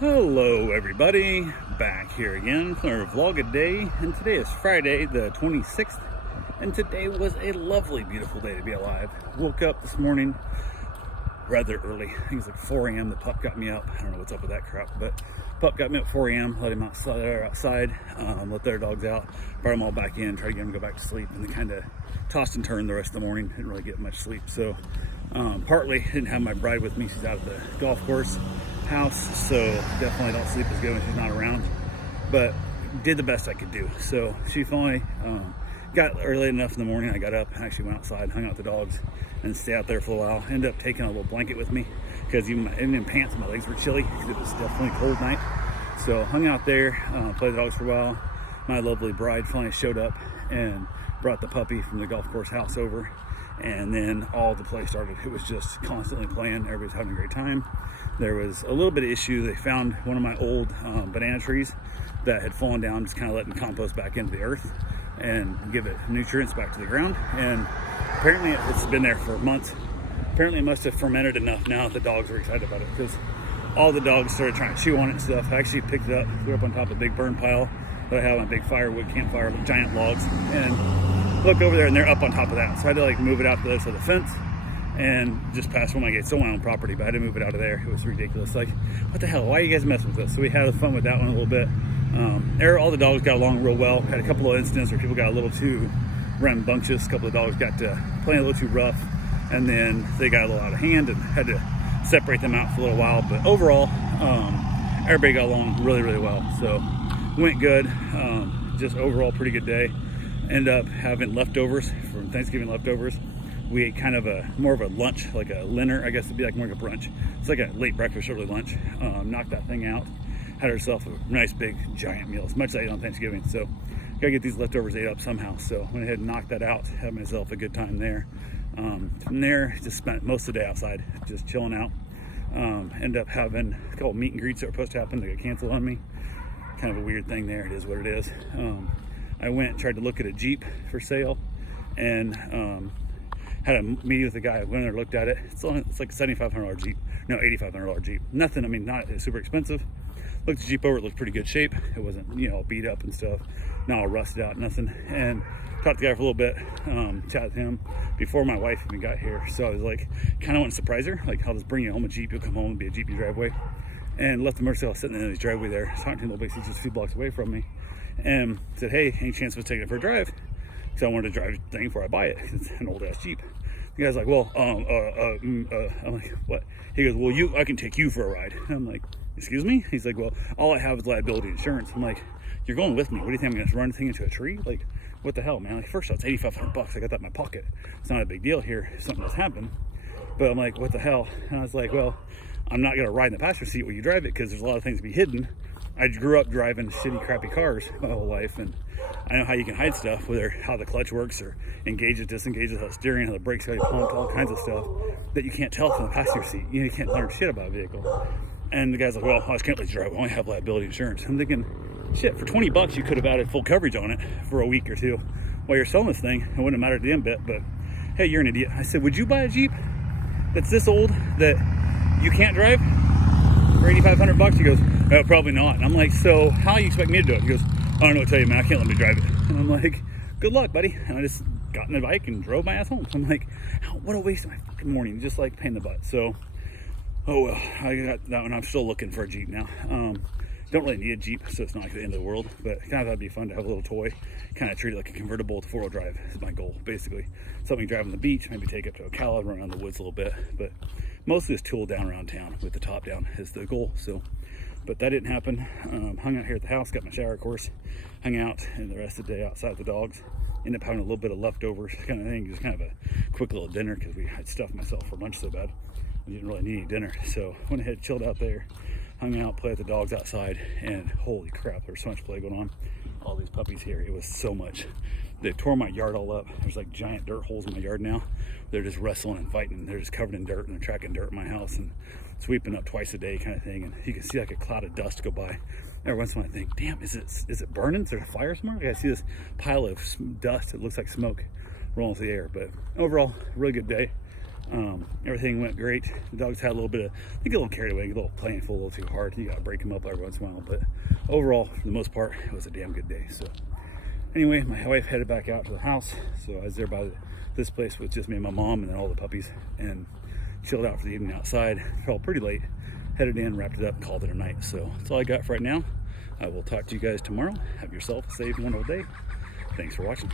Hello everybody, back here again for a vlog a day, and today is Friday the 26th, and today was a lovely, beautiful day to be alive. Woke up this morning rather early. I think it was like 4 a.m. The pup got me up. I don't know what's up with that crap, but pup got me up at 4 a.m. Let him outside, let their dogs out, brought them all back in, tried to get them to go back to sleep, and they kind of tossed and turned the rest of the morning. Didn't really get much sleep, so partly didn't have my bride with me. She's out at the golf course house, so definitely don't sleep as good when she's not around, but did the best I could do. So she finally got early enough in the morning. I got up and actually went outside, hung out with the dogs, and stayed out there for a while. Ended up taking a little blanket with me because even in pants, my legs were chilly because it was definitely a cold night. So hung out there, played the dogs for a while. My lovely bride finally showed up and brought the puppy from the golf course house over, and then all the play started. It was just constantly playing. Everybody's having a great time. There was a little bit of issue. They found one of my old banana trees that had fallen down, just kind of letting compost back into the earth and give it nutrients back to the ground. And apparently it's been there for months. Apparently it must have fermented enough now that the dogs were excited about it, because all the dogs started trying to chew on it and stuff. I actually picked it up, threw it up on top of a big burn pile that I have on a big firewood campfire with giant logs, and look over there and they're up on top of that. So I had to like move it out to the other side of the fence and just past one of my gates. Still my own property, but I had to move it out of there. It was ridiculous. Like, what the hell? Why are you guys messing with this? So we had fun with that one a little bit. All the dogs got along real well. Had a couple of incidents where people got a little too rambunctious. A couple of dogs got to playing a little too rough, and then they got a little out of hand and had to separate them out for a little while. But overall, everybody got along really, really well. So went good. Just overall pretty good day. Ended up having leftovers from Thanksgiving leftovers. We ate kind of more of a lunch, like a dinner, I guess it'd be like more like a brunch. It's like a late breakfast, early lunch. Knocked that thing out. Had herself a nice big giant meal, as much as I ate on Thanksgiving. So gotta get these leftovers ate up somehow. So went ahead and knocked that out. Had myself a good time there. From there, just spent most of the day outside, just chilling out. Ended up having a couple meet and greets that were supposed to happen. They got canceled on me. Kind of a weird thing there. It is what it is. I went and tried to look at a Jeep for sale, and had a meeting with a guy. I went there, looked at it. It's like a $7,500 Jeep. No, $8,500 Jeep. Nothing, I mean, not super expensive. Looked the Jeep over, it looked pretty good shape. It wasn't, beat up and stuff. Not all rusted out, nothing. And talked to the guy for a little bit, chatted with him before my wife even got here. So I was like, kind of want to surprise her. Like, I'll just bring you home a Jeep. You'll come home and be a Jeep in your driveway. And left the motorcycle sitting in his driveway there. I was talking to him a little bit, he's just a few blocks away from me. And said, hey, any chance of us taking it for a drive? Because I wanted to drive the thing before I buy it. It's an old ass Jeep. The guy's like, well, I'm like, what? He goes, well, I can take you for a ride. And I'm like, excuse me? He's like, well, all I have is liability insurance. I'm like, you're going with me. What do you think? I'm going to run the thing into a tree? Like, what the hell, man? Like, first off, it's $8,500. I got that in my pocket. It's not a big deal here if something does happen. But I'm like, what the hell? And I was like, well, I'm not going to ride in the passenger seat when you drive it, because there's a lot of things to be hidden. I grew up driving shitty, crappy cars my whole life, and I know how you can hide stuff, whether how the clutch works or engages, disengages, how the steering, how the brakes, how you pump, all kinds of stuff that you can't tell from the passenger seat. You can't learn shit about a vehicle. And the guy's like, well, I just can't let you drive. I only have liability insurance. I'm thinking, shit, for $20 you could have added full coverage on it for a week or two while you're selling this thing. It wouldn't have mattered the end bit, but hey, you're an idiot. I said, would you buy a Jeep that's this old that you can't drive for $8,500? He goes, oh, probably not. And I'm like, so how do you expect me to do it? He goes, I don't know what to tell you, man. I can't let me drive it. And I'm like, good luck, buddy. And I just got on the bike and drove my ass home. I'm like, what a waste of my fucking morning. Just like pain in the butt. So, oh well, I got that one. I'm still looking for a Jeep now. Don't really need a Jeep, so it's not like the end of the world, but kind of thought it'd be fun to have a little toy, kind of treat it like a convertible to 4-wheel drive is my goal, basically. Something you drive on the beach, maybe take it to Ocala, run around the woods a little bit, but mostly just tool down around town with the top down is the goal. So, but that didn't happen. Hung out here at the house, got my shower, of course, hung out, and the rest of the day outside with the dogs. Ended up having a little bit of leftovers kind of thing, just kind of a quick little dinner, because we had stuffed myself for lunch so bad. I didn't really need any dinner, so went ahead, chilled out there, hung out, played with the dogs outside, and holy crap, there's so much play going on. All these puppies here, it was so much. They tore my yard all up. There's like giant dirt holes in my yard now. They're just wrestling and fighting. They're just covered in dirt, and they're tracking dirt in my house and sweeping up twice a day kind of thing. And you can see like a cloud of dust go by. Every once in a while I think, damn, is it burning? Is there a fire somewhere? Like I see this pile of dust. It looks like smoke rolling through the air. But overall, really good day. Everything went great. The dogs had a little bit of, they get a little carried away, get a little playing full, a little too hard. You gotta break them up every once in a while, but overall, for the most part, it was a damn good day. So anyway, my wife headed back out to the house, so I was there by this place with just me and my mom and then all the puppies, and chilled out for the evening outside. Felt pretty late, headed in, wrapped it up, called it a night. So that's all I got for right now. I will talk to you guys tomorrow. Have yourself a safe, wonderful day. Thanks for watching.